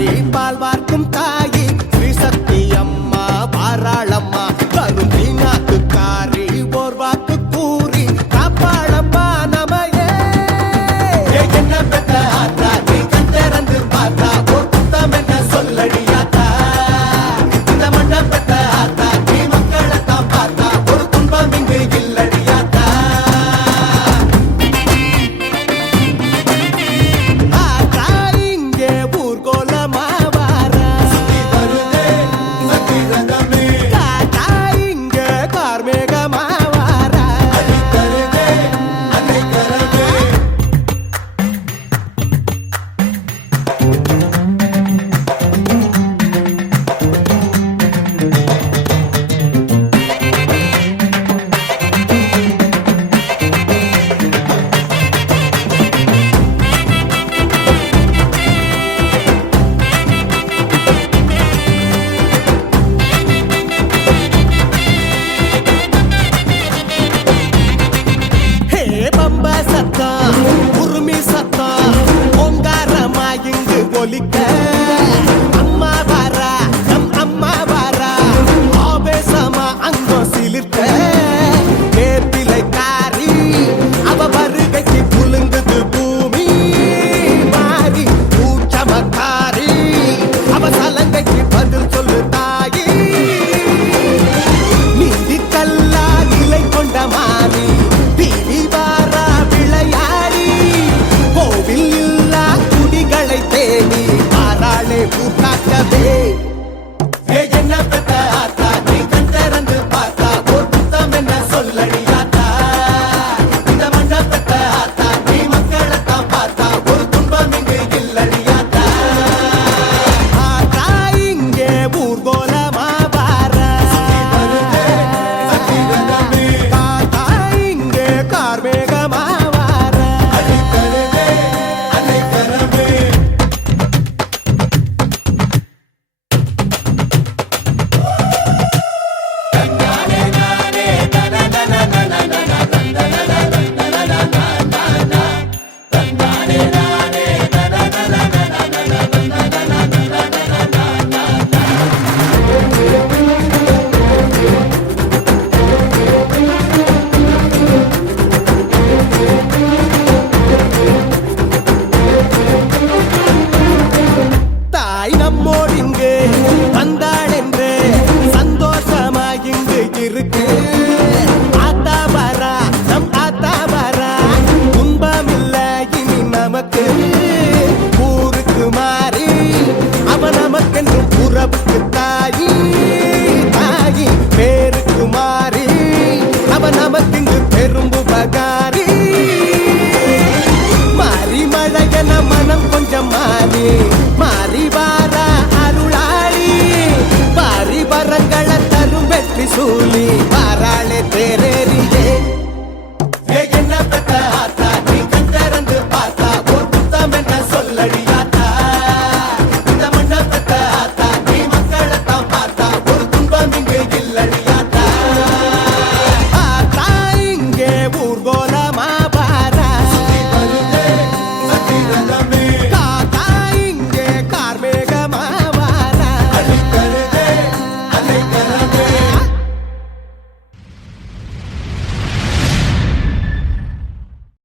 Ripalba ধুলি